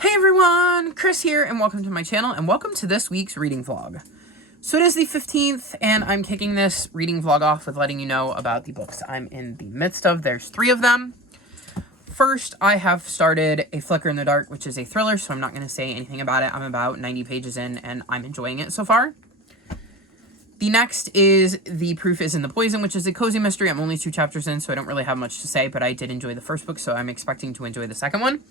Hey everyone, Chris here, and welcome to my channel, and welcome to this week's reading vlog. So it is the 15th, and I'm kicking this reading vlog off with letting you know about the books I'm in the midst of. There's 3 of them. First, I have started A Flicker in the Dark, which is a thriller, so I'm not going to say anything about it. I'm about 90 pages in, and I'm enjoying it so far. The next is The Proof is in the Poison, which is a cozy mystery. I'm only 2 chapters in, so I don't really have much to say, but I did enjoy the first book, so I'm expecting to enjoy the second one.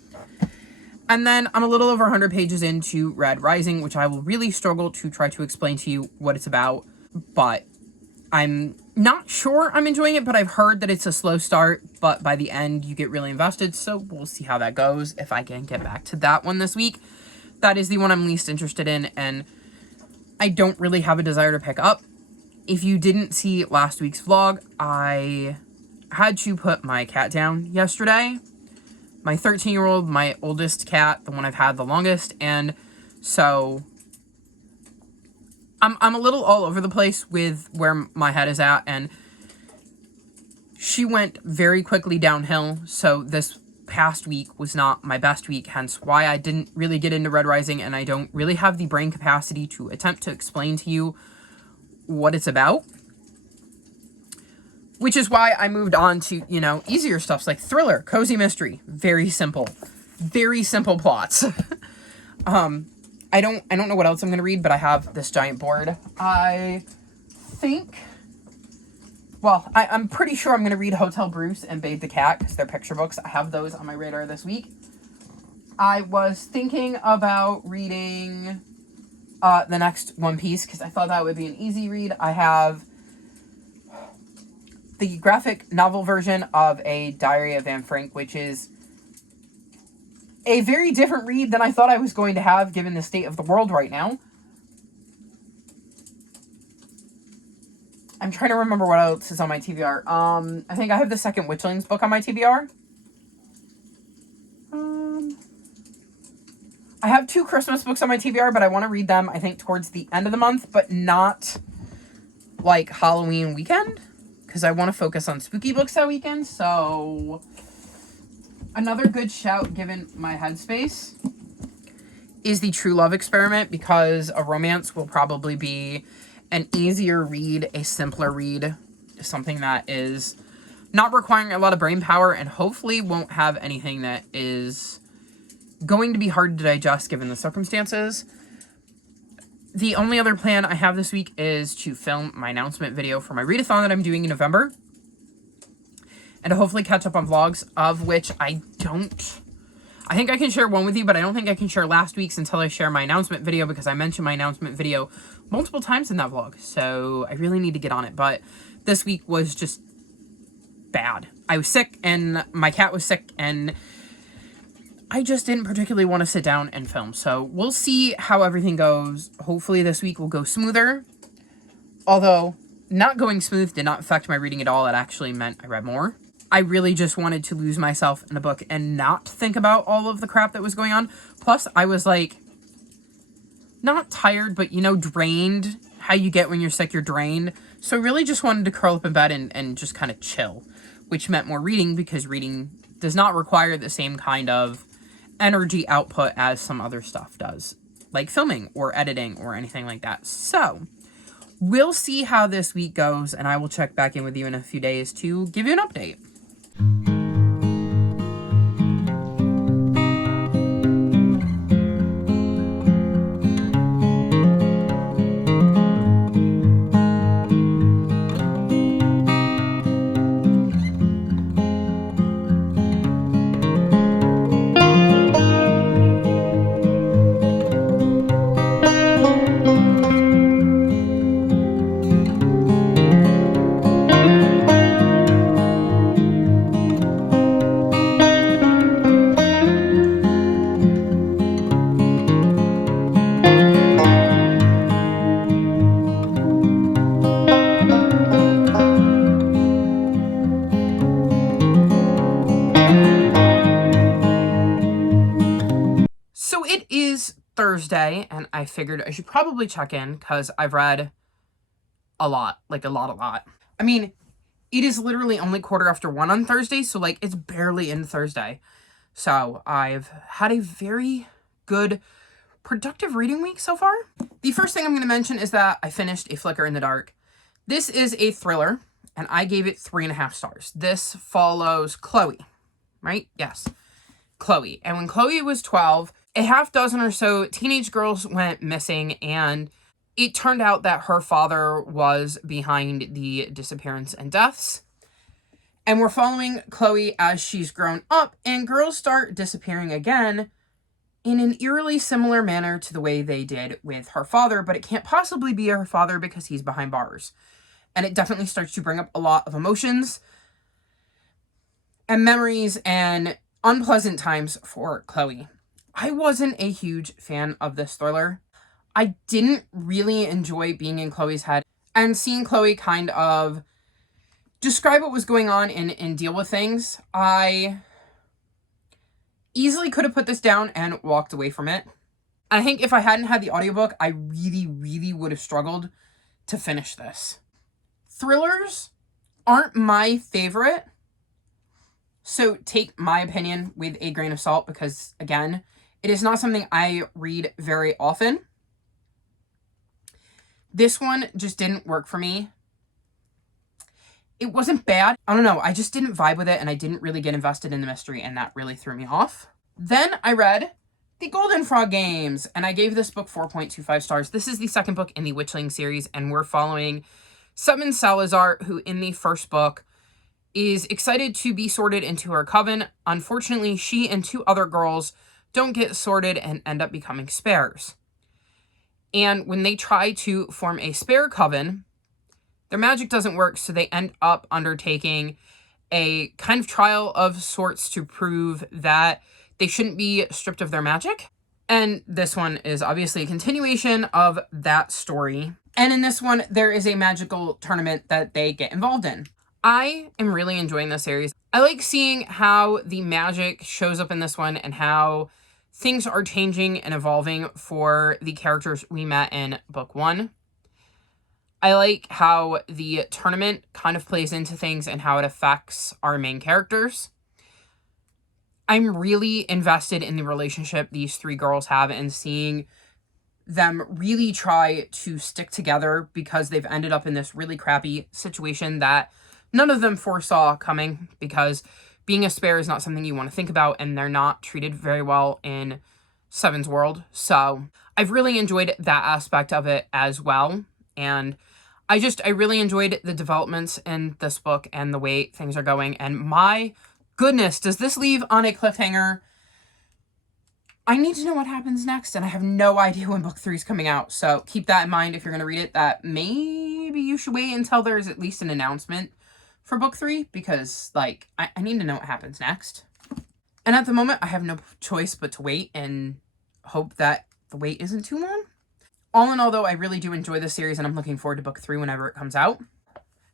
And then I'm a little over 100 pages into Red Rising, which I will really struggle to try to explain to you what it's about, but I'm not sure I'm enjoying it, but I've heard that it's a slow start, but by the end you get really invested, so we'll see how that goes if I can get back to that one this week. That is the one I'm least interested in, and I don't really have a desire to pick up. If you didn't see last week's vlog, I had to put my cat down yesterday. My 13-year-old, my oldest cat, the one I've had the longest, and so I'm a little all over the place with where my head is at, and she went very quickly downhill, so this past week was not my best week, hence why I didn't really get into Red Rising, and I don't really have the brain capacity to attempt to explain to you what it's about. Which is why I moved on to, easier stuffs like thriller, cozy mystery. Very simple plots. I don't know what else I'm going to read, but I have this giant board. I'm pretty sure I'm going to read Hotel Bruce and Bathe the Cat, because they're picture books. I have those on my radar this week. I was thinking about reading the next One Piece, because I thought that would be an easy read. I have the graphic novel version of A Diary of Anne Frank, which is a very different read than I thought I was going to have, given the state of the world right now. I'm trying to remember what else is on my TBR. I think I have the second Witchlings book on my TBR. I have 2 Christmas books on my TBR, but I want to read them, I think, towards the end of the month, but not, like, Halloween weekend, because I want to focus on spooky books that weekend. So another good shout, given my headspace, is The True Love Experiment, because a romance will probably be an easier read, a simpler read, something that is not requiring a lot of brain power, and hopefully won't have anything that is going to be hard to digest given the circumstances. The only other plan I have this week is to film my announcement video for my readathon that I'm doing in November, and to hopefully catch up on vlogs, of which I think I can share one with you, but I don't think I can share last week's until I share my announcement video, because I mentioned my announcement video multiple times in that vlog, so I really need to get on it. But this week was just bad. I was sick, and my cat was sick, and I just didn't particularly want to sit down and film. So we'll see how everything goes. Hopefully this week will go smoother. Although not going smooth did not affect my reading at all. It actually meant I read more. I really just wanted to lose myself in a book and not think about all of the crap that was going on. Plus, I was like, not tired, but drained. How you get when you're sick, you're drained. So I really just wanted to curl up in bed and just kind of chill, which meant more reading, because reading does not require the same kind of energy output as some other stuff does, like filming or editing or anything like that. So we'll see how this week goes, and I will check back in with you in a few days to give you an update. So it is Thursday, and I figured I should probably check in, because I've read a lot. Like, a lot. I mean, it is literally only 1:15 on Thursday, so, like, it's barely in Thursday. So, I've had a very good, productive reading week so far. The first thing I'm going to mention is that I finished A Flicker in the Dark. This is a thriller, and I gave it 3.5 stars. This follows Chloe, right? Yes, Chloe. And when Chloe was 12, a half dozen or so teenage girls went missing, and it turned out that her father was behind the disappearance and deaths. And we're following Chloe as she's grown up, and girls start disappearing again in an eerily similar manner to the way they did with her father, but it can't possibly be her father because he's behind bars. And it definitely starts to bring up a lot of emotions and memories and unpleasant times for Chloe. I wasn't a huge fan of this thriller. I didn't really enjoy being in Chloe's head and seeing Chloe kind of describe what was going on and deal with things. I easily could have put this down and walked away from it. I think if I hadn't had the audiobook, I really would have struggled to finish this. Thrillers aren't my favorite, so take my opinion with a grain of salt because, again, it is not something I read very often. This one just didn't work for me. It wasn't bad. I don't know. I just didn't vibe with it, and I didn't really get invested in the mystery, and that really threw me off. Then I read The Golden Frog Games, and I gave this book 4.25 stars. This is the second book in the Witchling series, and we're following Seven Salazar, who in the first book is excited to be sorted into her coven. Unfortunately, she and 2 other girls don't get sorted and end up becoming spares. And when they try to form a spare coven, their magic doesn't work, so they end up undertaking a kind of trial of sorts to prove that they shouldn't be stripped of their magic. And this one is obviously a continuation of that story. And in this one, there is a magical tournament that they get involved in. I am really enjoying this series. I like seeing how the magic shows up in this one and how things are changing and evolving for the characters we met in book 1. I like how the tournament kind of plays into things and how it affects our main characters. I'm really invested in the relationship these 3 girls have and seeing them really try to stick together because they've ended up in this really crappy situation that none of them foresaw coming, because being a spare is not something you want to think about, and they're not treated very well in Seven's world. So I've really enjoyed that aspect of it as well. And I really enjoyed the developments in this book and the way things are going. And my goodness, does this leave on a cliffhanger? I need to know what happens next, and I have no idea when book 3 is coming out. So keep that in mind if you're going to read it, that maybe you should wait until there's at least an announcement for book 3, because, I need to know what happens next. And at the moment, I have no choice but to wait and hope that the wait isn't too long. All in all, though, I really do enjoy this series, and I'm looking forward to book 3 whenever it comes out.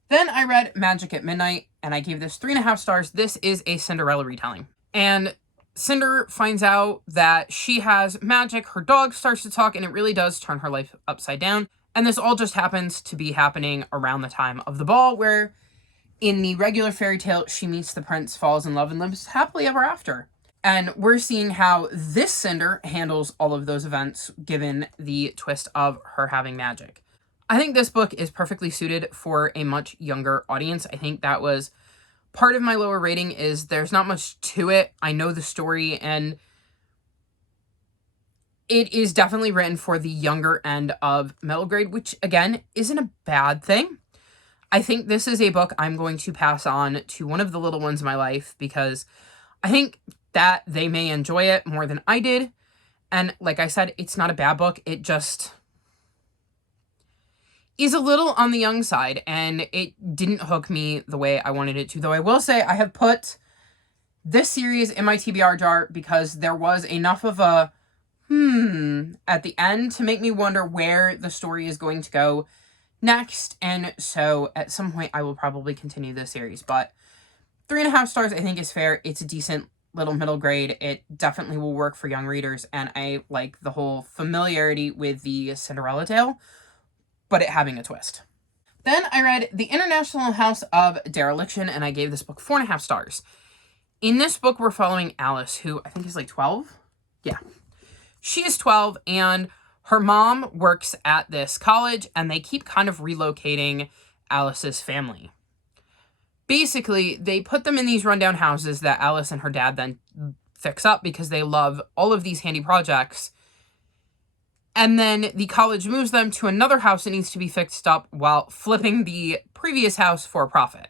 Then I read Magic at Midnight, and I gave this 3.5 stars. This is a Cinderella retelling. And Cinder finds out that she has magic, her dog starts to talk, and it really does turn her life upside down. And this all just happens to be happening around the time of the ball, where in the regular fairy tale, she meets the prince, falls in love, and lives happily ever after. And we're seeing how this Cinder handles all of those events, given the twist of her having magic. I think this book is perfectly suited for a much younger audience. I think that was part of my lower rating, is there's not much to it. I know the story, and it is definitely written for the younger end of middle grade, which, again, isn't a bad thing. I think this is a book I'm going to pass on to one of the little ones in my life, because I think that they may enjoy it more than I did. And like I said, it's not a bad book. It just is a little on the young side, and it didn't hook me the way I wanted it to. Though I will say I have put this series in my TBR jar because there was enough of a at the end to make me wonder where the story is going to go next. And so at some point I will probably continue this series, but 3.5 stars I think is fair. It's a decent little middle grade. It definitely will work for young readers, and I like the whole familiarity with the Cinderella tale, but it having a twist. Then I read The International House of Dereliction, and I gave this book 4.5 stars. In this book, we're following Alice, who I think is 12. Yeah. She is 12 and her mom works at this college, and they keep kind of relocating Alice's family. Basically, they put them in these rundown houses that Alice and her dad then fix up because they love all of these handy projects. And then the college moves them to another house that needs to be fixed up while flipping the previous house for a profit.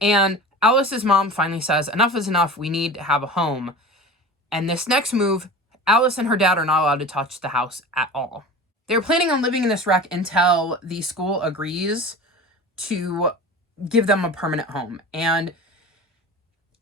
And Alice's mom finally says, enough is enough, we need to have a home. And this next move, Alice and her dad are not allowed to touch the house at all. They're planning on living in this wreck until the school agrees to give them a permanent home. And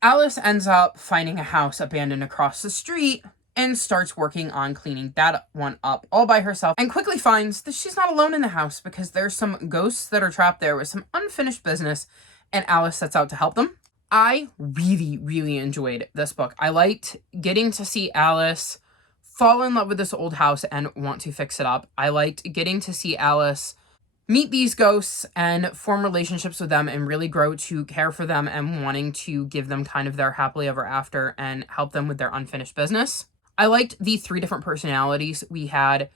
Alice ends up finding a house abandoned across the street and starts working on cleaning that one up all by herself, and quickly finds that she's not alone in the house because there's some ghosts that are trapped there with some unfinished business, and Alice sets out to help them. I really, really enjoyed this book. I liked getting to see Alice fall in love with this old house and want to fix it up. I liked getting to see Alice meet these ghosts and form relationships with them and really grow to care for them and wanting to give them kind of their happily ever after and help them with their unfinished business. I liked the 3 different personalities we had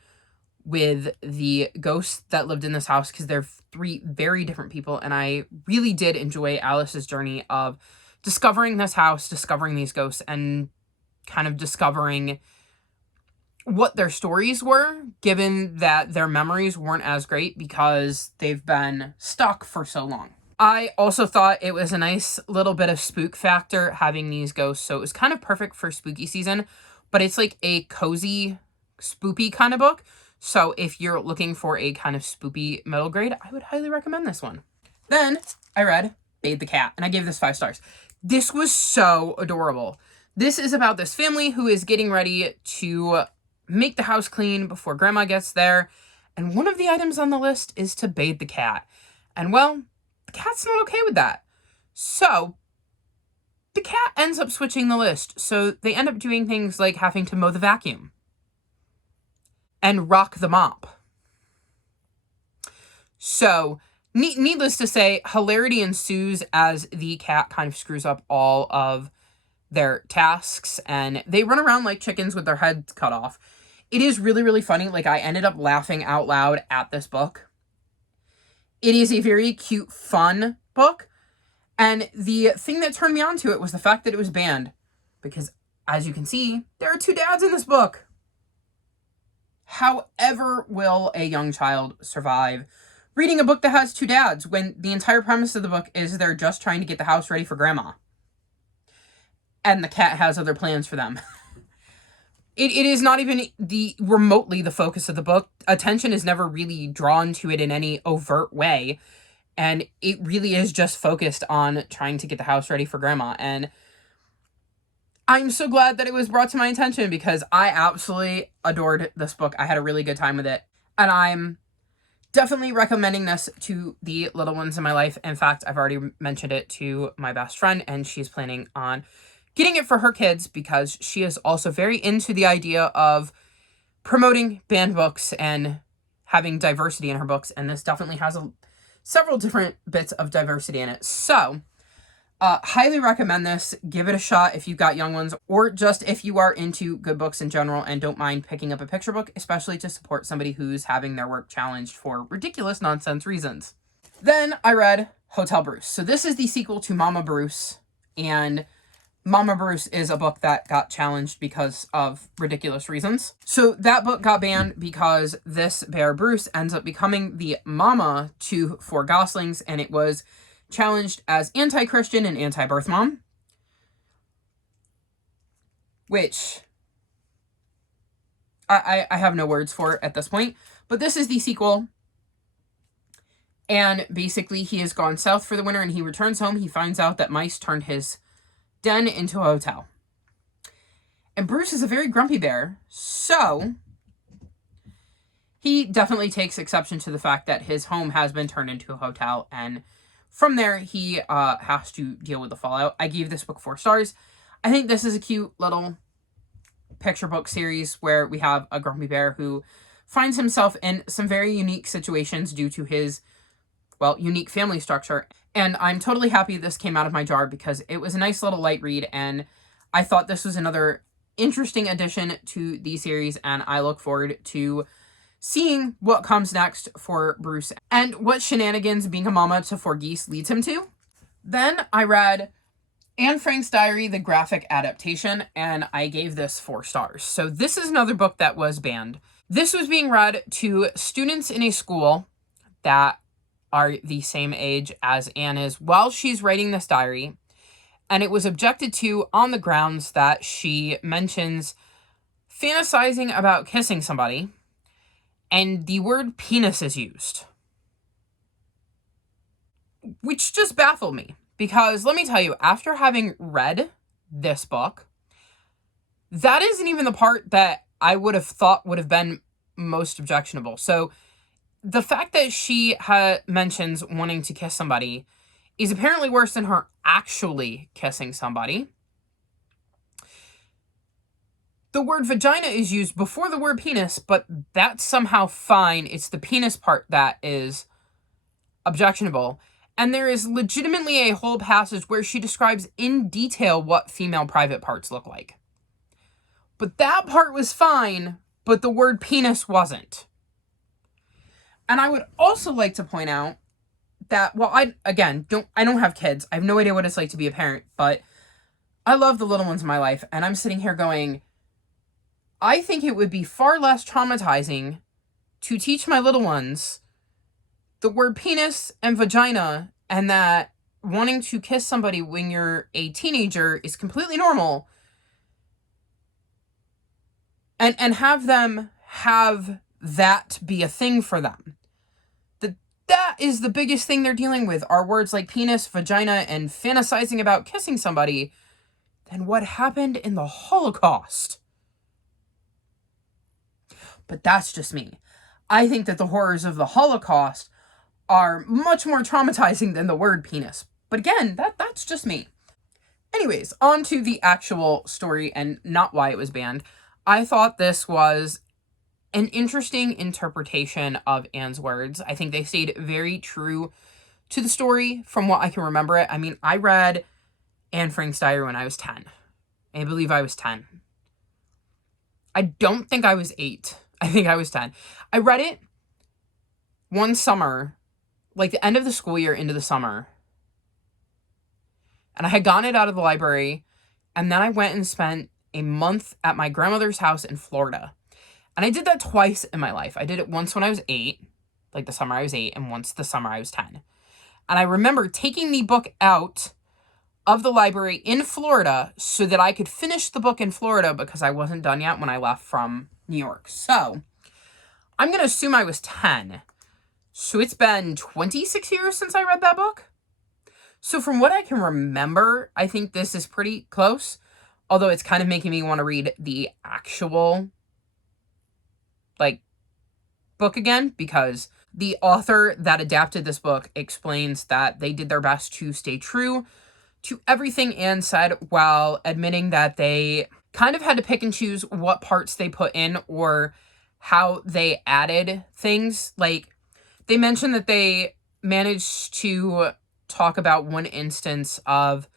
with the ghosts that lived in this house because they're 3 very different people, and I really did enjoy Alice's journey of discovering this house, discovering these ghosts, and kind of discovering what their stories were, given that their memories weren't as great because they've been stuck for so long. I also thought it was a nice little bit of spook factor having these ghosts, so it was kind of perfect for spooky season, but it's like a cozy, spoopy kind of book. So if you're looking for a kind of spoopy middle grade, I would highly recommend this one. Then I read Bathe the Cat, and I gave this 5 stars. This was so adorable. This is about this family who is getting ready to make the house clean before Grandma gets there, and one of the items on the list is to bathe the cat. And well, the cat's not okay with that. So the cat ends up switching the list, so they end up doing things like having to mow the vacuum and rock the mop. So, needless to say, hilarity ensues as the cat kind of screws up all of their tasks, and they run around like chickens with their heads cut off. It is really, really funny. Like, I ended up laughing out loud at this book. It is a very cute, fun book. And the thing that turned me on to it was the fact that it was banned. Because, as you can see, there are 2 dads in this book. However will a young child survive reading a book that has 2 dads when the entire premise of the book is they're just trying to get the house ready for Grandma? And the cat has other plans for them. It is not even remotely the focus of the book. Attention is never really drawn to it in any overt way. And it really is just focused on trying to get the house ready for Grandma. And I'm so glad that it was brought to my attention because I absolutely adored this book. I had a really good time with it. And I'm definitely recommending this to the little ones in my life. In fact, I've already mentioned it to my best friend, and she's planning on getting it for her kids because she is also very into the idea of promoting banned books and having diversity in her books. And this definitely has several different bits of diversity in it. So, highly recommend this. Give it a shot if you've got young ones, or just if you are into good books in general and don't mind picking up a picture book, especially to support somebody who's having their work challenged for ridiculous nonsense reasons. Then I read Hotel Bruce. So this is the sequel to Mama Bruce, and Mama Bruce is a book that got challenged because of ridiculous reasons. So that book got banned because this bear Bruce ends up becoming the mama to 4 goslings, and it was challenged as anti-Christian and anti-birth mom. Which I have no words for at this point. But this is the sequel. And basically he has gone south for the winter and he returns home. He finds out that mice turned his den into a hotel. And Bruce is a very grumpy bear. So he definitely takes exception to the fact that his home has been turned into a hotel, and from there, he has to deal with the fallout. I gave this book 4 stars. I think this is a cute little picture book series where we have a grumpy bear who finds himself in some very unique situations due to his, well, unique family structure. And I'm totally happy this came out of my jar because it was a nice little light read, and I thought this was another interesting addition to the series, and I look forward to seeing what comes next for Bruce and what shenanigans being a mama to 4 geese leads him to. Then I read Anne Frank's Diary, the graphic adaptation, and I gave this 4 stars. So this is another book that was banned. This was being read to students in a school that are the same age as Anne is while she's writing this diary, and it was objected to on the grounds that she mentions fantasizing about kissing somebody, and the word penis is used. Which just baffled me, because let me tell you, after having read this book, that isn't even the part that I would have thought would have been most objectionable. So the fact that she mentions wanting to kiss somebody is apparently worse than her actually kissing somebody. The word vagina is used before the word penis, but that's somehow fine. It's the penis part that is objectionable. And there is legitimately a whole passage where she describes in detail what female private parts look like. But that part was fine, but the word penis wasn't. And I would also like to point out that, well, I don't have kids. I have no idea what it's like to be a parent, but I love the little ones in my life. And I'm sitting here going, I think it would be far less traumatizing to teach my little ones the word penis and vagina, and that wanting to kiss somebody when you're a teenager is completely normal, and have them have that be a thing for them. That is the biggest thing they're dealing with, are words like penis, vagina, and fantasizing about kissing somebody, than what happened in the Holocaust. But that's just me. I think that the horrors of the Holocaust are much more traumatizing than the word penis. But again, that's just me. Anyways, on to the actual story and not why it was banned. I thought this was an interesting interpretation of Anne's words. I think they stayed very true to the story from what I can remember it. I mean, I read Anne Frank's Diary when I was 10. I believe I was 10. I don't think I was 8. I think I was 10. I read it one summer, like the end of the school year into the summer. And I had gotten it out of the library, and then I went and spent a month at my grandmother's house in Florida. And I did that twice in my life. I did it once when I was 8, like the summer I was 8, and once the summer I was 10. And I remember taking the book out of the library in Florida so that I could finish the book in Florida, because I wasn't done yet when I left from New York. So I'm going to assume I was 10. So it's been 26 years since I read that book. So from what I can remember, I think this is pretty close. Although it's kind of making me want to read the actual book again, because the author that adapted this book explains that they did their best to stay true to everything Anne said, while admitting that they kind of had to pick and choose what parts they put in or how they added things. Like, they mentioned that they managed to talk about one instance of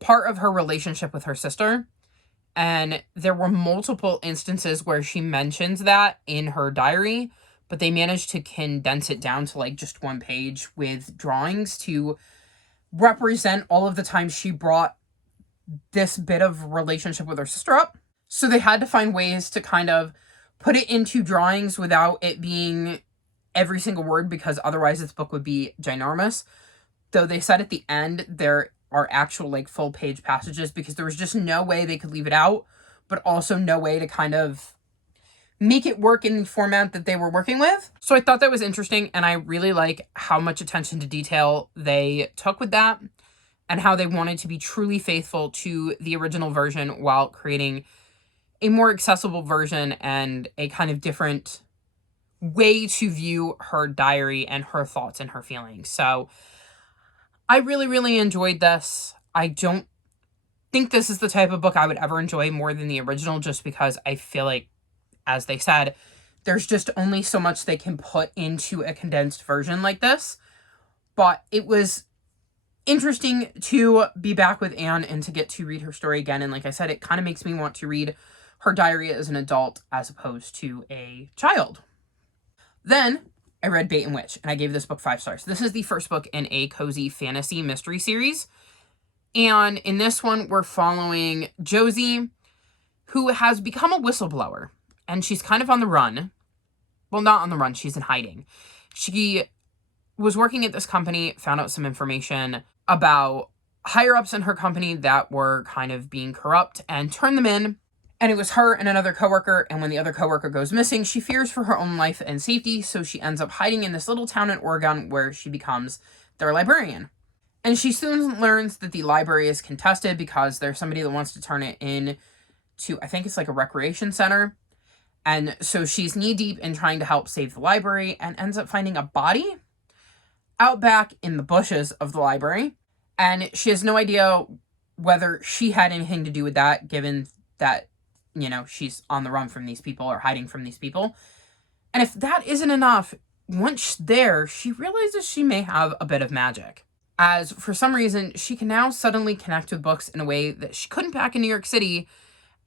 part of her relationship with her sister. And there were multiple instances where she mentions that in her diary, but they managed to condense it down to just one page with drawings to represent all of the times she brought this bit of relationship with her sister up. So they had to find ways to kind of put it into drawings without it being every single word, because otherwise this book would be ginormous. Though they said at the end there are actual full page passages, because there was just no way they could leave it out, but also no way to kind of make it work in the format that they were working with. So I thought that was interesting, and I really like how much attention to detail they took with that, and how they wanted to be truly faithful to the original version while creating a more accessible version and a kind of different way to view her diary and her thoughts and her feelings. So I really, really enjoyed this. I don't think this is the type of book I would ever enjoy more than the original, just because I feel like, as they said, there's just only so much they can put into a condensed version like this. But it was interesting to be back with Anne and to get to read her story again. And like I said, it kind of makes me want to read her diary as an adult as opposed to a child. Then I read Bait and Witch, and I gave this book 5 stars. This is the first book in a cozy fantasy mystery series. And in this one, we're following Josie, who has become a whistleblower. And she's kind of on the run. Well, not on the run. She's in hiding. She was working at this company, found out some information about higher-ups in her company that were kind of being corrupt, and turned them in. And it was her and another coworker, and when the other coworker goes missing, she fears for her own life and safety, so she ends up hiding in this little town in Oregon where she becomes their librarian. And she soon learns that the library is contested because there's somebody that wants to turn it in to, I think it's like a recreation center. And so she's knee-deep in trying to help save the library and ends up finding a body out back in the bushes of the library. And she has no idea whether she had anything to do with that, given that, you know, she's on the run from these people or hiding from these people. And if that isn't enough, once there, she realizes she may have a bit of magic. As for some reason, she can now suddenly connect with books in a way that she couldn't back in New York City.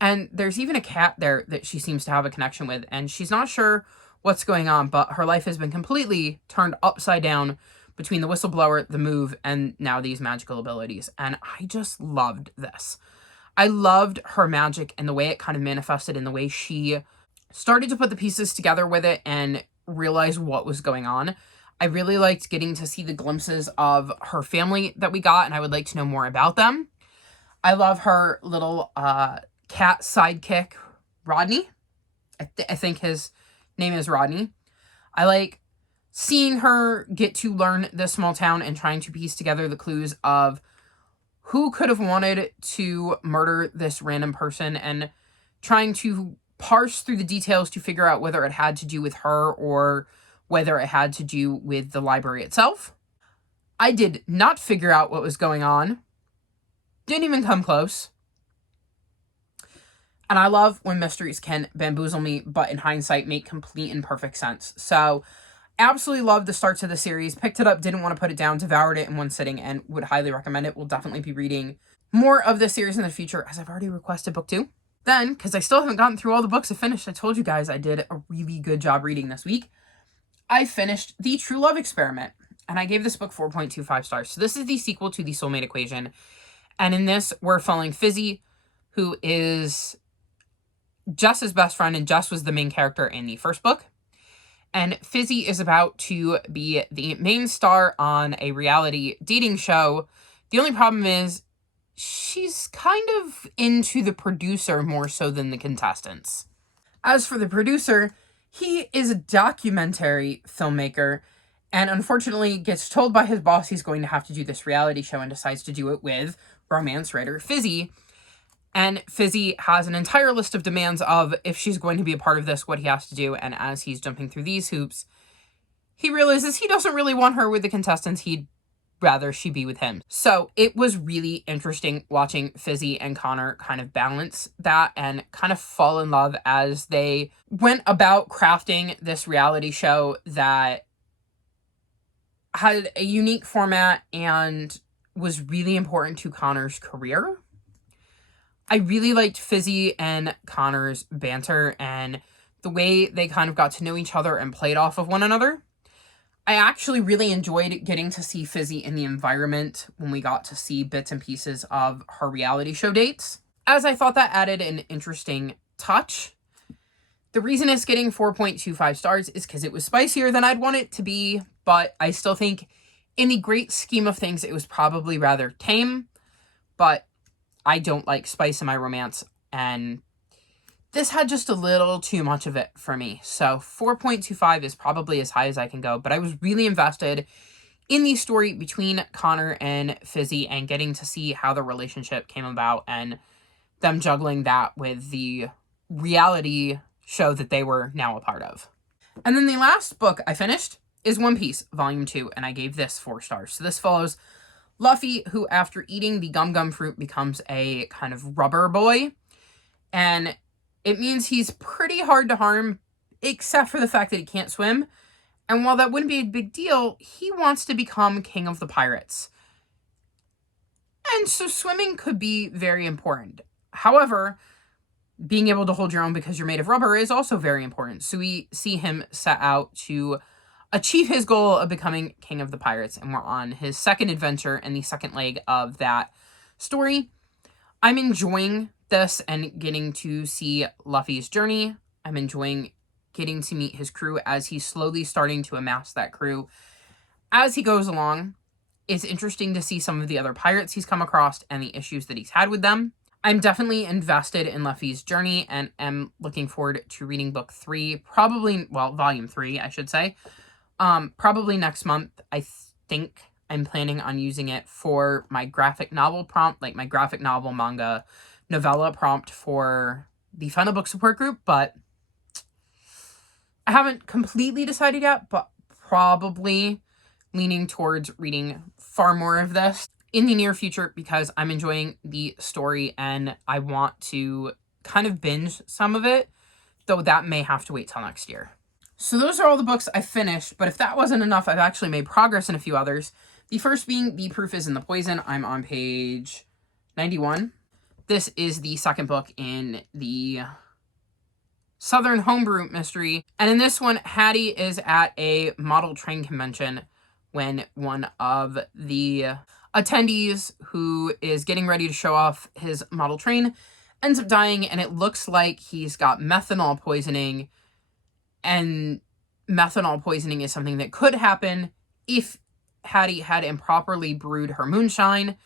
And there's even a cat there that she seems to have a connection with. And she's not sure what's going on, but her life has been completely turned upside down between the whistleblower, the move, and now these magical abilities. And I just loved this. I loved her magic and the way it kind of manifested in the way she started to put the pieces together with it and realize what was going on. I really liked getting to see the glimpses of her family that we got, and I would like to know more about them. I love her little cat sidekick, Rodney. I think his name is Rodney. I like seeing her get to learn this small town and trying to piece together the clues of who could have wanted to murder this random person and trying to parse through the details to figure out whether it had to do with her or whether it had to do with the library itself. I did not figure out what was going on. Didn't even come close. And I love when mysteries can bamboozle me, but in hindsight make complete and perfect sense. So absolutely loved the starts of the series. Picked it up, didn't want to put it down, devoured it in one sitting, and would highly recommend it. We'll definitely be reading more of this series in the future, as I've already requested book 2. Then, because I still haven't gotten through all the books I finished, I told you guys I did a really good job reading this week. I finished The True Love Experiment, and I gave this book 4.25 stars. So this is the sequel to The Soulmate Equation. And in this, we're following Fizzy, who is Jess's best friend, and Jess was the main character in the first book. And Fizzy is about to be the main star on a reality dating show. The only problem is she's kind of into the producer more so than the contestants. As for the producer, he is a documentary filmmaker and unfortunately gets told by his boss he's going to have to do this reality show and decides to do it with romance writer Fizzy. And Fizzy has an entire list of demands of if she's going to be a part of this, what he has to do. And as he's jumping through these hoops, he realizes he doesn't really want her with the contestants. He'd rather she be with him. So it was really interesting watching Fizzy and Connor kind of balance that and kind of fall in love as they went about crafting this reality show that had a unique format and was really important to Connor's career. I really liked Fizzy and Connor's banter and the way they kind of got to know each other and played off of one another. I actually really enjoyed getting to see Fizzy in the environment when we got to see bits and pieces of her reality show dates, as I thought that added an interesting touch. The reason it's getting 4.25 stars is because it was spicier than I'd want it to be, but I still think in the great scheme of things, it was probably rather tame, but I don't like spice in my romance, and this had just a little too much of it for me. So 4.25 is probably as high as I can go, but I was really invested in the story between Connor and Fizzy and getting to see how the relationship came about and them juggling that with the reality show that they were now a part of. And then the last book I finished is One Piece, Volume 2, and I gave this 4 stars. So this follows Luffy, who after eating the gum gum fruit becomes a kind of rubber boy, and it means he's pretty hard to harm, except for the fact that he can't swim. And while that wouldn't be a big deal, he wants to become king of the pirates. And so swimming could be very important. However, being able to hold your own because you're made of rubber is also very important. So we see him set out to achieve his goal of becoming king of the pirates, and we're on his second adventure and the second leg of that story. I'm enjoying this and getting to see Luffy's journey. I'm enjoying getting to meet his crew as he's slowly starting to amass that crew as he goes along. It's interesting to see some of the other pirates he's come across and the issues that he's had with them. I'm definitely invested in Luffy's journey and am looking forward to reading book 3, volume 3, I should say. Probably next month. I think I'm planning on using it for my graphic novel prompt, like my graphic novel, manga, novella prompt for the Final Book Support Group, but I haven't completely decided yet, but probably leaning towards reading far more of this in the near future because I'm enjoying the story and I want to kind of binge some of it, though that may have to wait till next year. So those are all the books I finished, but if that wasn't enough, I've actually made progress in a few others. The first being The Proof is in the Poison. I'm on page 91. This is the second book in the Southern Homebrew Mystery. And in this one, Hattie is at a model train convention when one of the attendees who is getting ready to show off his model train ends up dying, and it looks like he's got methanol poisoning. And methanol poisoning is something that could happen if Hattie had improperly brewed her moonshine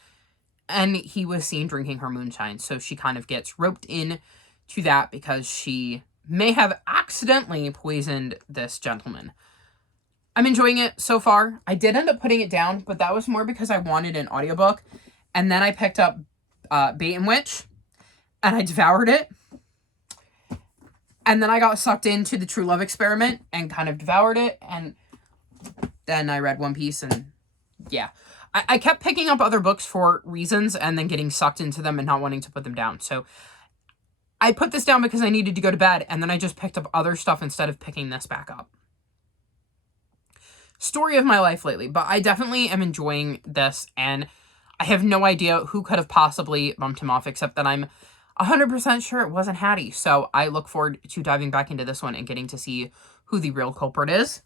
and he was seen drinking her moonshine. So she kind of gets roped in to that because she may have accidentally poisoned this gentleman. I'm enjoying it so far. I did end up putting it down, but that was more because I wanted an audiobook. And then I picked up Bait and Witch, and I devoured it. And then I got sucked into the True Love Experiment and kind of devoured it. And then I read One Piece, and yeah. I kept picking up other books for reasons and then getting sucked into them and not wanting to put them down. So I put this down because I needed to go to bed, and then I just picked up other stuff instead of picking this back up. Story of my life lately, but I definitely am enjoying this, and I have no idea who could have possibly bumped him off, except that I'm 100% sure it wasn't Hattie. So I look forward to diving back into this one and getting to see who the real culprit is.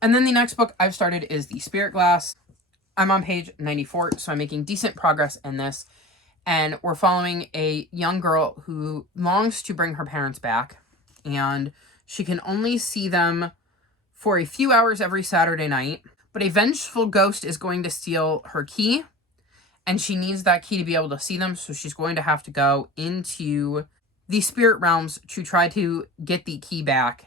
And then the next book I've started is The Spirit Glass. I'm on page 94, so I'm making decent progress in this. And we're following a young girl who longs to bring her parents back, and she can only see them for a few hours every Saturday night. But a vengeful ghost is going to steal her key, and she needs that key to be able to see them, so she's going to have to go into the spirit realms to try to get the key back.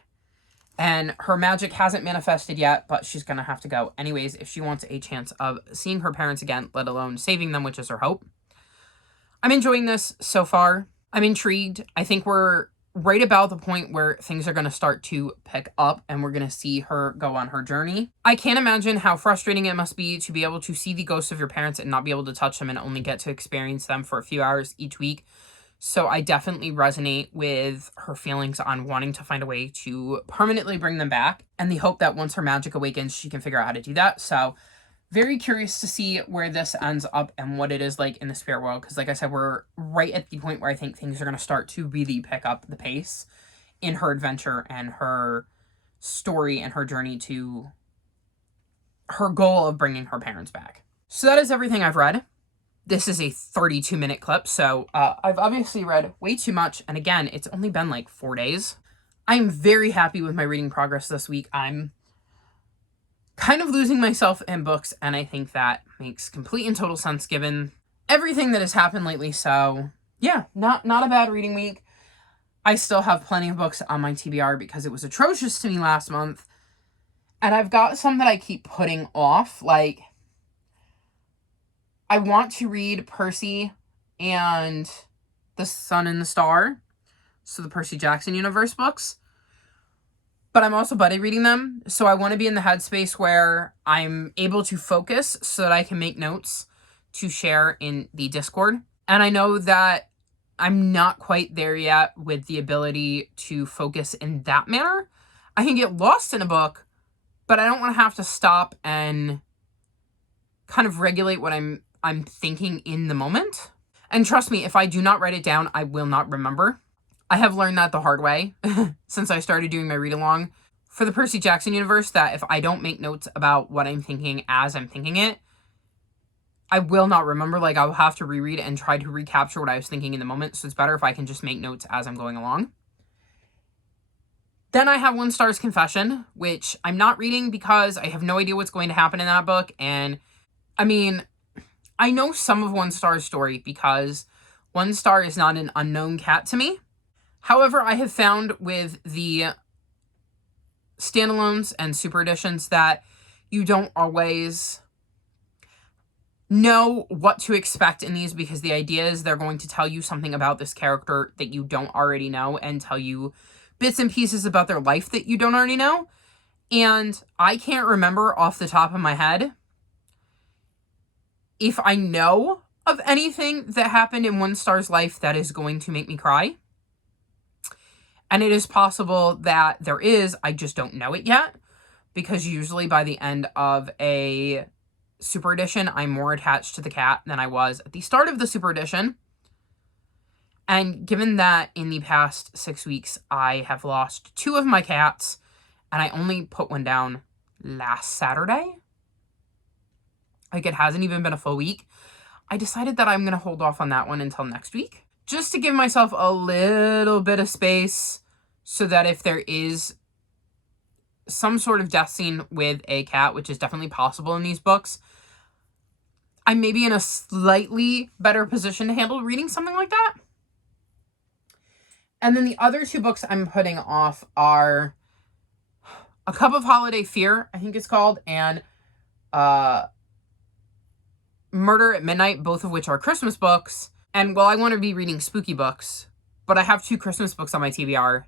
And her magic hasn't manifested yet, but she's going to have to go anyways if she wants a chance of seeing her parents again, let alone saving them, which is her hope. I'm enjoying this so far. I'm intrigued. I think we're right about the point where things are going to start to pick up and we're going to see her go on her journey. I can't imagine how frustrating it must be to be able to see the ghosts of your parents and not be able to touch them and only get to experience them for a few hours each week. So I definitely resonate with her feelings on wanting to find a way to permanently bring them back and the hope that once her magic awakens, she can figure out how to do that. So very curious to see where this ends up and what it is like in the spirit world. Because like I said, we're right at the point where I think things are going to start to really pick up the pace in her adventure and her story and her journey to her goal of bringing her parents back. So that is everything I've read. This is a 32-minute clip, so I've obviously read way too much. And again, it's only been like 4 days. I'm very happy with my reading progress this week. I'm kind of losing myself in books, and I think that makes complete and total sense given everything that has happened lately. So yeah, not a bad reading week. I still have plenty of books on my TBR because it was atrocious to me last month, and I've got some that I keep putting off. Like, I want to read Percy and the Sun and the Star, so the Percy Jackson universe books, but I'm also buddy reading them, so I want to be in the headspace where I'm able to focus so that I can make notes to share in the Discord. And I know that I'm not quite there yet with the ability to focus in that manner. I can get lost in a book, but I don't want to have to stop and kind of regulate what I'm I'm thinking in the moment. And trust me, if I do not write it down, I will not remember. I have learned that the hard way since I started doing my read-along for the Percy Jackson universe, that if I don't make notes about what I'm thinking as I'm thinking it, I will not remember. Like, I'll have to reread and try to recapture what I was thinking in the moment. So it's better if I can just make notes as I'm going along. Then I have One Star's Confession, which I'm not reading because I have no idea what's going to happen in that book. And I mean, I know some of One Star's story because One Star is not an unknown cat to me. However, I have found with the standalones and super editions that you don't always know what to expect in these, because the idea is they're going to tell you something about this character that you don't already know and tell you bits and pieces about their life that you don't already know. And I can't remember off the top of my head if I know of anything that happened in One Star's life that is going to make me cry. And it is possible that there is, I just don't know it yet, because usually by the end of a super edition, I'm more attached to the cat than I was at the start of the super edition. And given that in the past 6 weeks, I have lost 2 of my cats, and I only put one down last Saturday, like it hasn't even been a full week, I decided that I'm going to hold off on that one until next week, just to give myself a little bit of space so that if there is some sort of death scene with a cat, which is definitely possible in these books, I may be in a slightly better position to handle reading something like that. And then the other 2 books I'm putting off are A Cup of Holiday Fear, I think it's called, and Murder at Midnight, both of which are Christmas books. And well, I want to be reading spooky books, but I have 2 Christmas books on my TBR.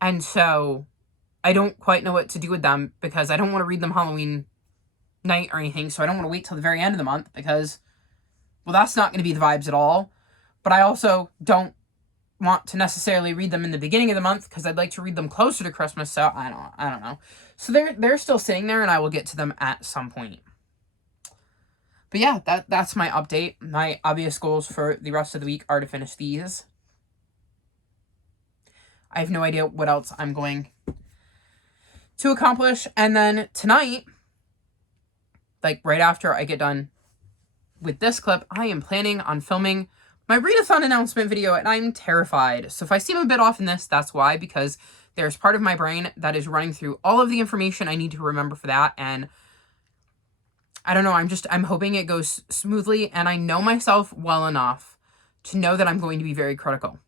And so I don't quite know what to do with them, because I don't want to read them Halloween night or anything. So I don't want to wait till the very end of the month, because, well, that's not going to be the vibes at all. But I also don't want to necessarily read them in the beginning of the month, because I'd like to read them closer to Christmas. So I don't know. So they're still sitting there, and I will get to them at some point. But yeah, that's my update. My obvious goals for the rest of the week are to finish these. I have no idea what else I'm going to accomplish. And then tonight, like right after I get done with this clip, I am planning on filming my readathon announcement video, and I'm terrified. So if I seem a bit off in this, that's why, because there's part of my brain that is running through all of the information I need to remember for that. And I don't know, I'm hoping it goes smoothly, and I know myself well enough to know that I'm going to be very critical.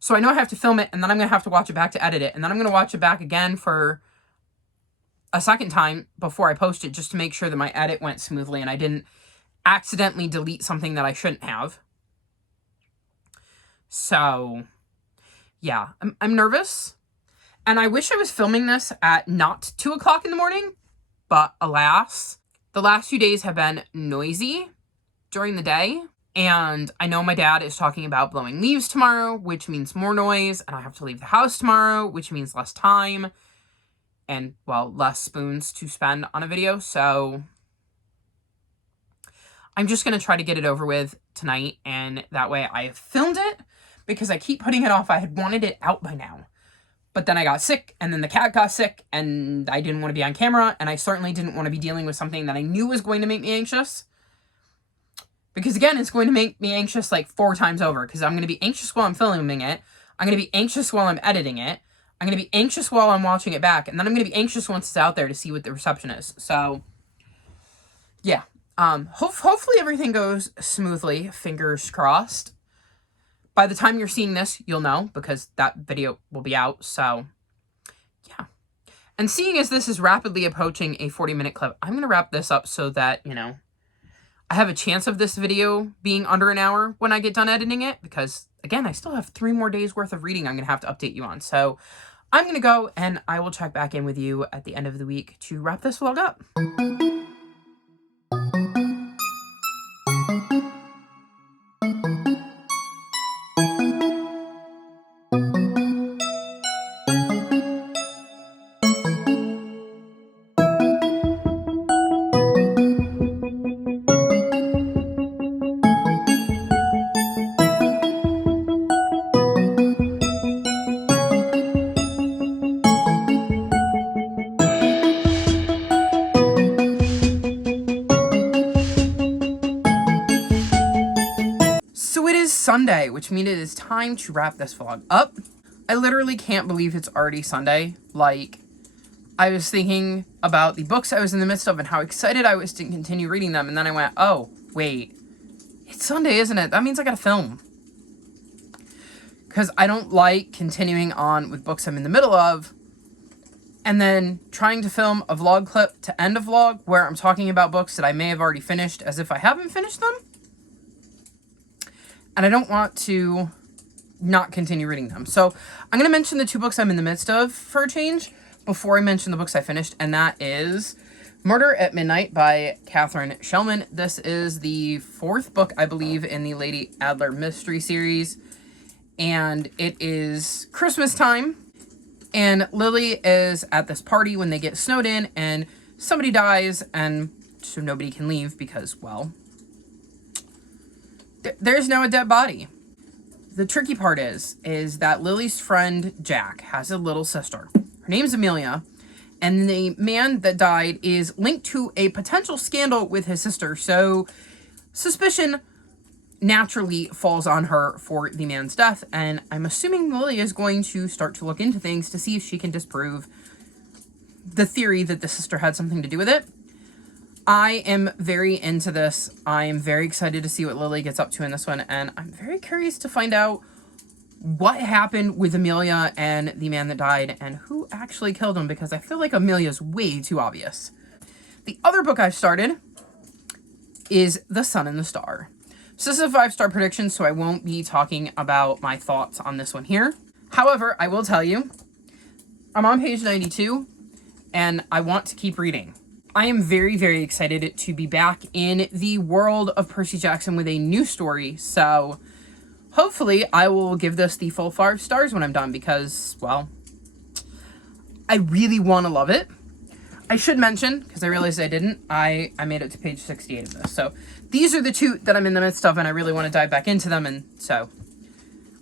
So I know I have to film it, and then I'm going to have to watch it back to edit it, and then I'm going to watch it back again for a second time before I post it, just to make sure that my edit went smoothly and I didn't accidentally delete something that I shouldn't have. So yeah, I'm nervous, and I wish I was filming this at not 2 o'clock in the morning, but alas, the last few days have been noisy during the day. And I know my dad is talking about blowing leaves tomorrow, which means more noise, and I have to leave the house tomorrow, which means less time and, well, less spoons to spend on a video. So I'm just going to try to get it over with tonight, and that way I have filmed it, because I keep putting it off. I had wanted it out by now, but then I got sick, and then the cat got sick, and I didn't want to be on camera, and I certainly didn't want to be dealing with something that I knew was going to make me anxious. Because again, it's going to make me anxious like 4 times over, because I'm going to be anxious while I'm filming it. I'm going to be anxious while I'm editing it. I'm going to be anxious while I'm watching it back. And then I'm going to be anxious once it's out there to see what the reception is. So, yeah. Hopefully everything goes smoothly. Fingers crossed. By the time you're seeing this, you'll know, because that video will be out. So, yeah. And seeing as this is rapidly approaching a 40-minute clip, I'm going to wrap this up so that, I have a chance of this video being under an hour when I get done editing it, because, again, I still have 3 more days worth of reading I'm going to have to update you on. So I'm going to go, and I will check back in with you at the end of the week to wrap this vlog up. Sunday, which means it is time to wrap this vlog up. I literally can't believe it's already Sunday. Like, I was thinking about the books I was in the midst of and how excited I was to continue reading them. And then I went, oh, wait, it's Sunday, isn't it? That means I gotta film. Because I don't like continuing on with books I'm in the middle of and then trying to film a vlog clip to end a vlog where I'm talking about books that I may have already finished as if I haven't finished them. And I don't want to not continue reading them. So I'm going to mention the 2 books I'm in the midst of for a change before I mention the books I finished. And that is Murder at Midnight by Catherine Shellman. This is the 4th book, I believe, in the Lady Adler mystery series. And it is Christmas time. And Lily is at this party when they get snowed in and somebody dies, and so nobody can leave because, well, there's no dead body. The tricky part is that Lily's friend Jack has a little sister. Her name's Amelia, and the man that died is linked to a potential scandal with his sister, so suspicion naturally falls on her for the man's death, and I'm assuming Lily is going to start to look into things to see if she can disprove the theory that the sister had something to do with it. I am very into this. I am very excited to see what Lily gets up to in this one, and I'm very curious to find out what happened with Amelia and the man that died and who actually killed him, because I feel like Amelia's way too obvious. The other book I've started is The Sun and the Star. So this is a 5-star prediction, so I won't be talking about my thoughts on this one here. However, I will tell you, I'm on page 92, and I want to keep reading. I am very, very excited to be back in the world of Percy Jackson with a new story, so hopefully I will give this the full 5 stars when I'm done, because, well, I really want to love it. I should mention, because I realized I didn't, I made it to page 68 of this. So these are the 2 that I'm in the midst of, and I really want to dive back into them. And so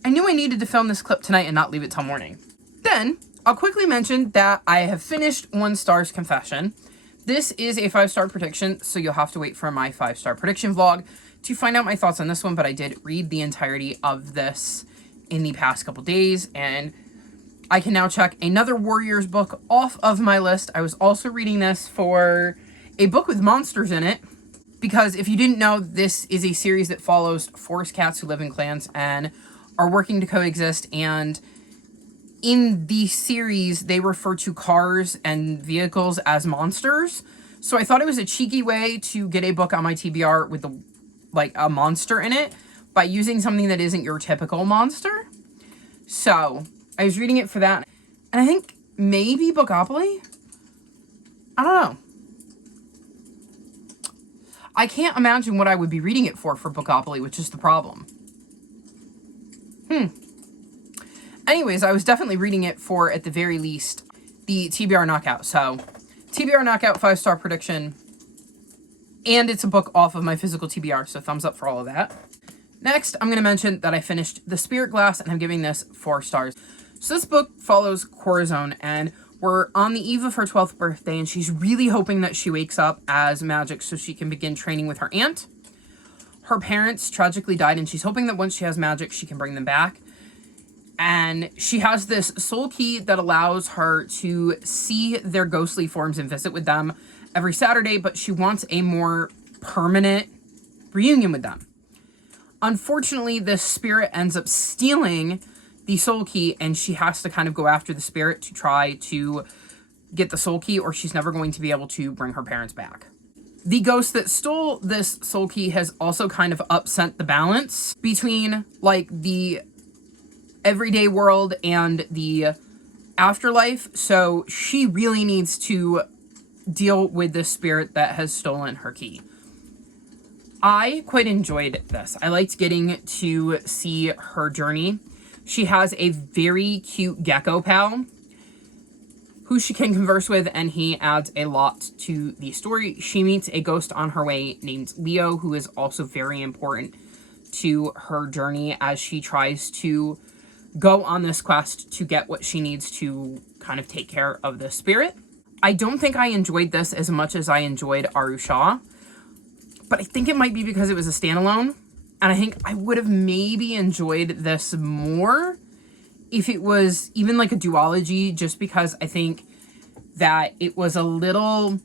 I knew I needed to film this clip tonight and not leave it till morning. Then I'll quickly mention that I have finished 1 Star's Confession. This is a 5-star prediction, so you'll have to wait for my 5-star prediction vlog to find out my thoughts on this one. But I did read the entirety of this in the past couple days, and I can now check another Warriors book off of my list. I was also reading this for a book with monsters in it, because if you didn't know, this is a series that follows forest cats who live in clans and are working to coexist. And in the series, they refer to cars and vehicles as monsters. So I thought it was a cheeky way to get a book on my TBR with a monster in it by using something that isn't your typical monster. So I was reading it for that, and I think maybe Bookopoly? I don't know. I can't imagine what I would be reading it for Bookopoly, which is the problem. Anyways, I was definitely reading it for, at the very least, the TBR Knockout. So, TBR Knockout 5-star prediction, and it's a book off of my physical TBR, so thumbs up for all of that. Next, I'm going to mention that I finished The Spirit Glass, and I'm giving this 4 stars. So this book follows Corazon, and we're on the eve of her 12th birthday, and she's really hoping that she wakes up as magic so she can begin training with her aunt. Her parents tragically died, and she's hoping that once she has magic, she can bring them back. And she has this soul key that allows her to see their ghostly forms and visit with them every Saturday, but she wants a more permanent reunion with them. Unfortunately, this spirit ends up stealing the soul key, and she has to kind of go after the spirit to try to get the soul key, or she's never going to be able to bring her parents back. The ghost that stole this soul key has also kind of upset the balance between, like, the everyday world and the afterlife, so she really needs to deal with the spirit that has stolen her key. I quite enjoyed this. I liked getting to see her journey. She has a very cute gecko pal who she can converse with, and he adds a lot to the story. She meets a ghost on her way named Leo, who is also very important to her journey as she tries to go on this quest to get what she needs to kind of take care of the spirit. I don't think I enjoyed this as much as I enjoyed Aru Shah, but I think it might be because it was a standalone, And I think I would have maybe enjoyed this more if it was even like a duology, just because I think that it was a little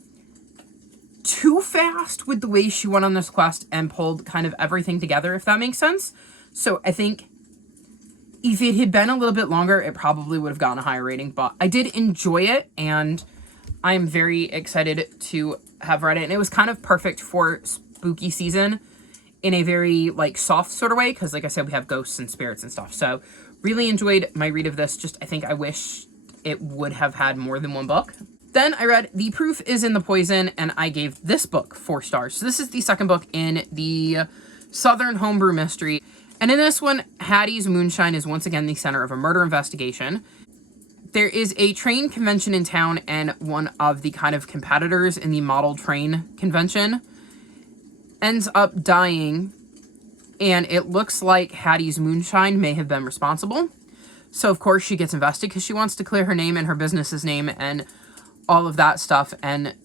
too fast with the way she went on this quest and pulled kind of everything together, if that makes sense. So I think if it had been a little bit longer, it probably would have gotten a higher rating, but I did enjoy it, and I'm very excited to have read it. And it was kind of perfect for spooky season in a very like soft sort of way, because like I said, we have ghosts and spirits and stuff. So really enjoyed my read of this. Just I think I wish it would have had more than one book. Then I read The Proof is in the Poison, and I gave this book 4 stars. So this is the second book in the Southern Homebrew Mystery. And in this one, Hattie's moonshine is once again the center of a murder investigation. There is a train convention in town, and one of the kind of competitors in the model train convention ends up dying, and it looks like Hattie's moonshine may have been responsible. So of course she gets invested because she wants to clear her name and her business's name and all of that stuff, and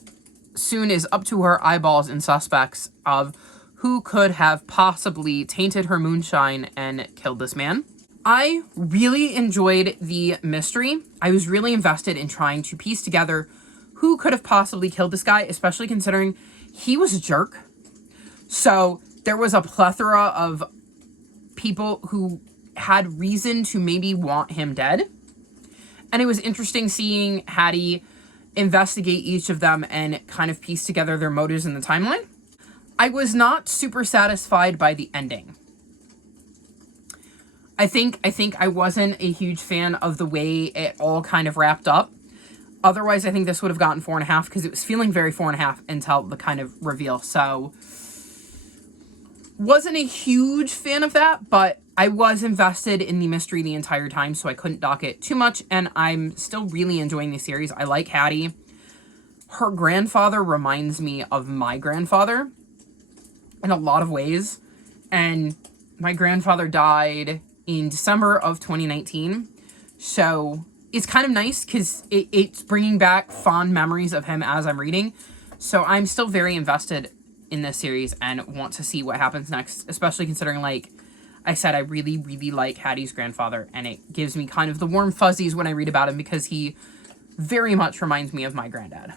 soon is up to her eyeballs in suspects of who could have possibly tainted her moonshine and killed this man. I really enjoyed the mystery. I was really invested in trying to piece together who could have possibly killed this guy, especially considering he was a jerk. So there was a plethora of people who had reason to maybe want him dead. And it was interesting seeing Hattie investigate each of them and kind of piece together their motives in the timeline. I was not super satisfied by the ending. I think I wasn't a huge fan of the way it all kind of wrapped up. Otherwise, I think this would have gotten 4.5, because it was feeling very 4.5 until the kind of reveal. So wasn't a huge fan of that, but I was invested in the mystery the entire time, so I couldn't dock it too much, and I'm still really enjoying the series. I like Hattie. Her grandfather reminds me of my grandfather in a lot of ways, and my grandfather died in December of 2019, so it's kind of nice because it's bringing back fond memories of him as I'm reading. So I'm still very invested in this series and want to see what happens next, especially considering, like I said, I really, really like Hattie's grandfather, and it gives me kind of the warm fuzzies when I read about him because he very much reminds me of my granddad.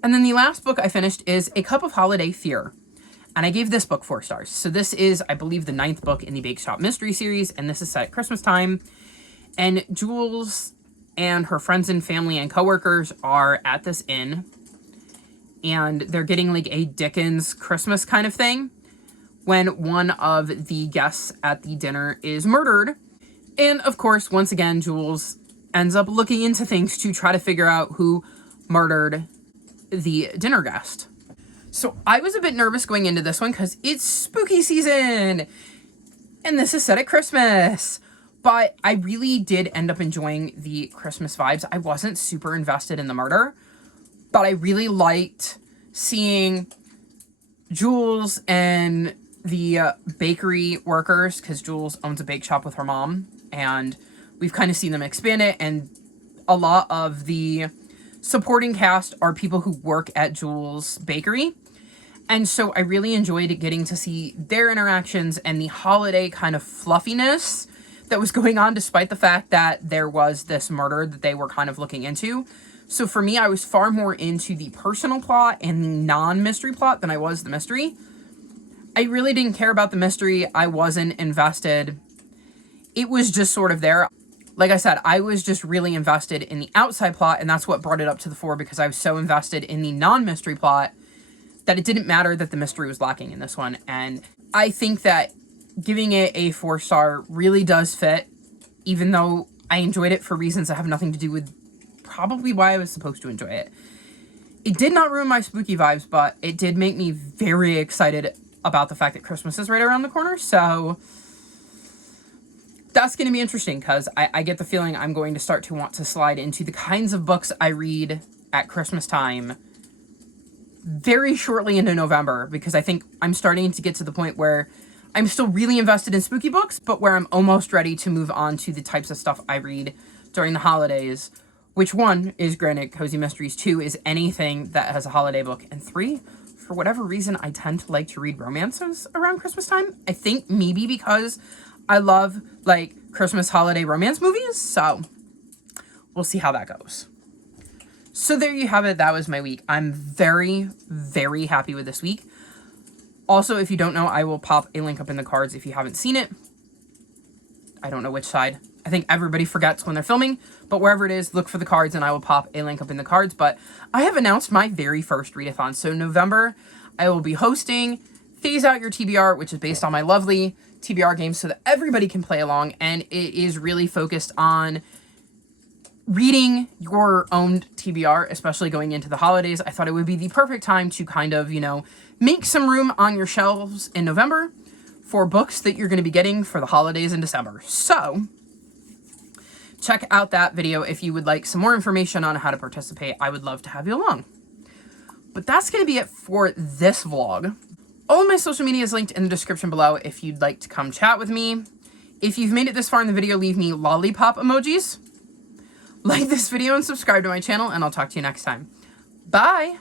And then the last book I finished is A Cup of Holiday Fear, and I gave this book 4 stars. So this is, I believe, the 9th book in the Bake Shop Mystery series, and this is set at Christmas time. And Jules and her friends and family and coworkers are at this inn, and they're getting like a Dickens Christmas kind of thing when one of the guests at the dinner is murdered. And of course, once again, Jules ends up looking into things to try to figure out who murdered the dinner guest. So I was a bit nervous going into this one because it's spooky season and this is set at Christmas. But I really did end up enjoying the Christmas vibes. I wasn't super invested in the murder, but I really liked seeing Jules and the bakery workers, because Jules owns a bake shop with her mom, and we've kind of seen them expand it, and a lot of the supporting cast are people who work at Jules' bakery. And so I really enjoyed getting to see their interactions and the holiday kind of fluffiness that was going on, despite the fact that there was this murder that they were kind of looking into. So for me, I was far more into the personal plot and the non-mystery plot than I was the mystery. I really didn't care about the mystery. I wasn't invested. It was just sort of there. Like I said, I was just really invested in the outside plot, and that's what brought it up to the 4, because I was so invested in the non-mystery plot that it didn't matter that the mystery was lacking in this one. And I think that giving it a 4-star really does fit, even though I enjoyed it for reasons that have nothing to do with probably why I was supposed to enjoy it. It did not ruin my spooky vibes, but it did make me very excited about the fact that Christmas is right around the corner. So that's going to be interesting, because I get the feeling I'm going to start to want to slide into the kinds of books I read at Christmas time very shortly into November, because I think I'm starting to get to the point where I'm still really invested in spooky books, but where I'm almost ready to move on to the types of stuff I read during the holidays, which 1 is granted Cozy Mysteries, 2 is anything that has a holiday book, and 3, for whatever reason, I tend to like to read romances around Christmas time. I think maybe because I love, like, Christmas holiday romance movies. So we'll see how that goes. So there you have it. That was my week. I'm very, very happy with this week. Also, if you don't know, I will pop a link up in the cards if you haven't seen it. I don't know which side. I think everybody forgets when they're filming, but wherever it is, look for the cards and I will pop a link up in the cards. But I have announced my very first readathon. So November, I will be hosting Phase Out Your TBR, which is based on my lovely TBR game so that everybody can play along. And it is really focused on reading your own TBR, especially going into the holidays. I thought it would be the perfect time to kind of, you know, make some room on your shelves in November for books that you're going to be getting for the holidays in December. So check out that video if you would like some more information on how to participate. I would love to have you along. But that's going to be it for this vlog. All of my social media is linked in the description below if you'd like to come chat with me. If you've made it this far in the video, leave me lollipop emojis. Like this video and subscribe to my channel, and I'll talk to you next time. Bye!